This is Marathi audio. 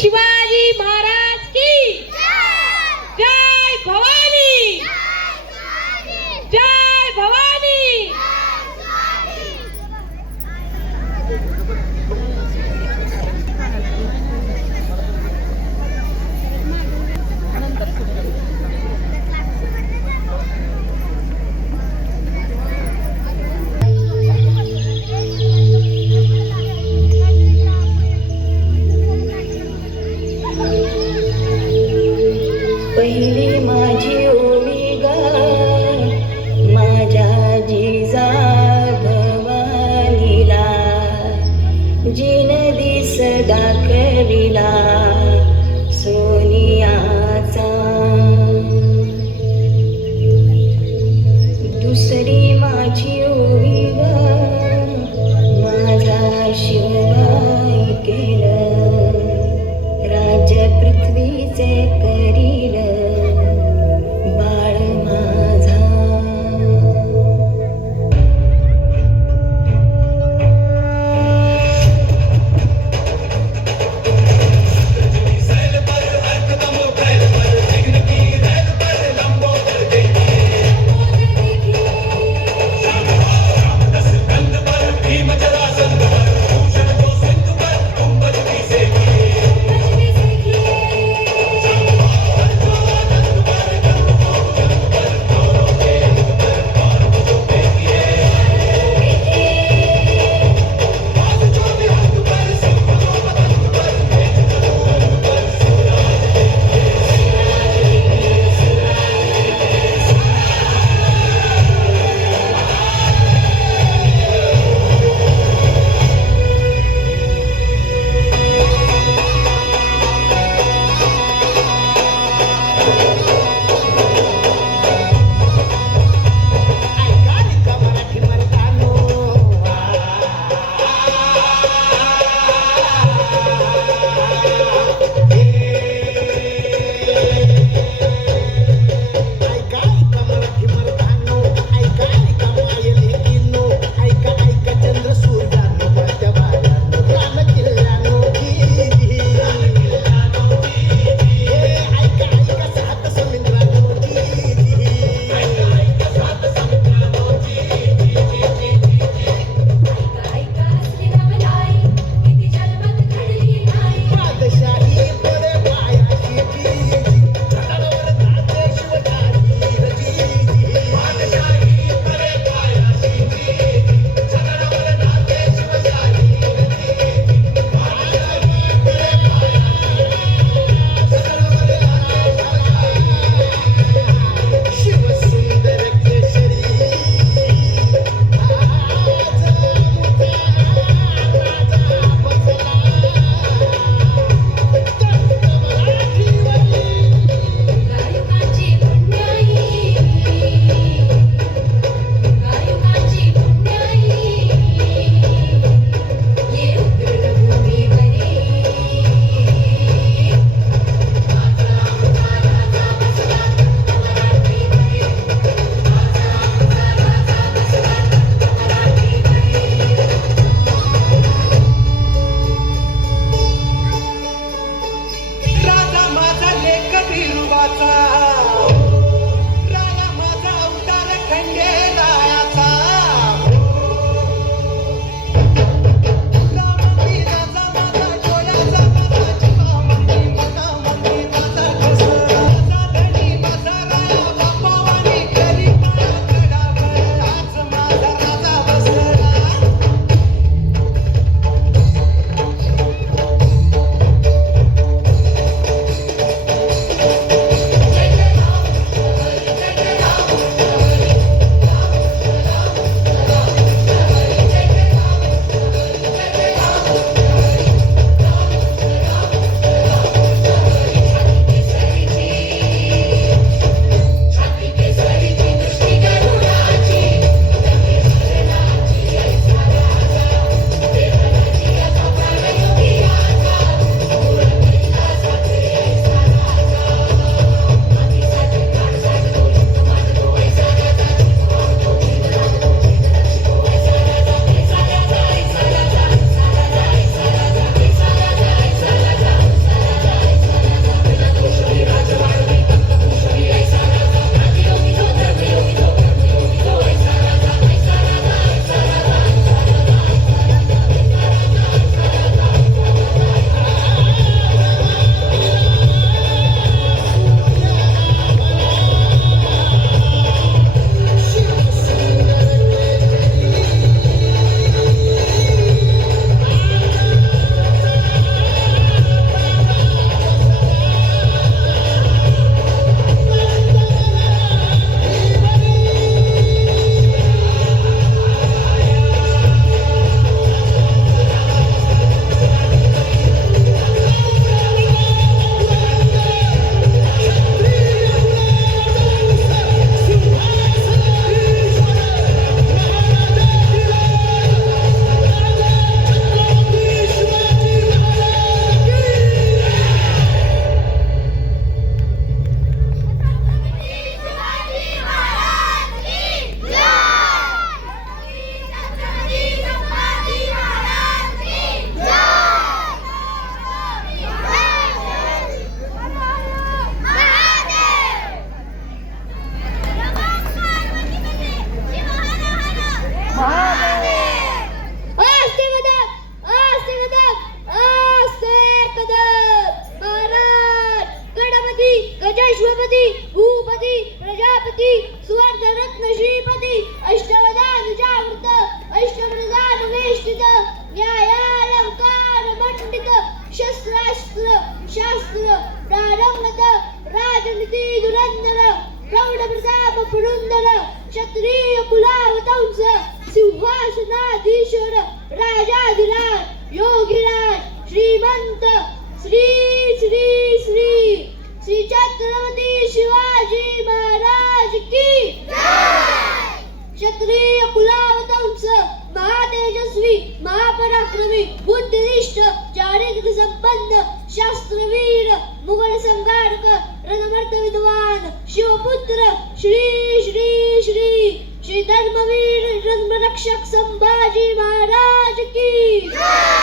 शिवाजी महाराज की जय भवानी जय भवानी। पहिली माझी ओवी ग माझ्या जिजा भवानीला, जिन दिस दाखविला सोनियाचा। दुसरी माझी ओवी ग माझा शिवबाई केलं, राज्य पृथ्वीचे करील बाळ माझा। विश्वपती भूपती प्रजापती सुवर्णरत्न श्रीपती अष्टवदान जागृत अष्टप्रधान वेष्टित न्यायालंकार मंडित शस्त्रास्त्र शास्त्र प्रारंभत राजनीती धुरंधर प्रौढ प्रताप पुरंदर क्षत्रिय कुलावतंस सिंहासनाधीश्वर राजाधिराज योगीराज श्रीमंत श्री श्री श्री श्री छत्रपती शिवाजी महाराज की क्षत्रिय कुलावतंस महातेजस्वी महापराक्रमी बुद्धिनिष्ठ चारित्र्य संपन्न शास्त्रवीर मुघल संघारक रणमर्द विद्वान शिवपुत्र श्री श्री श्री श्री धर्मवीर धर्मरक्षक संभाजी महाराज की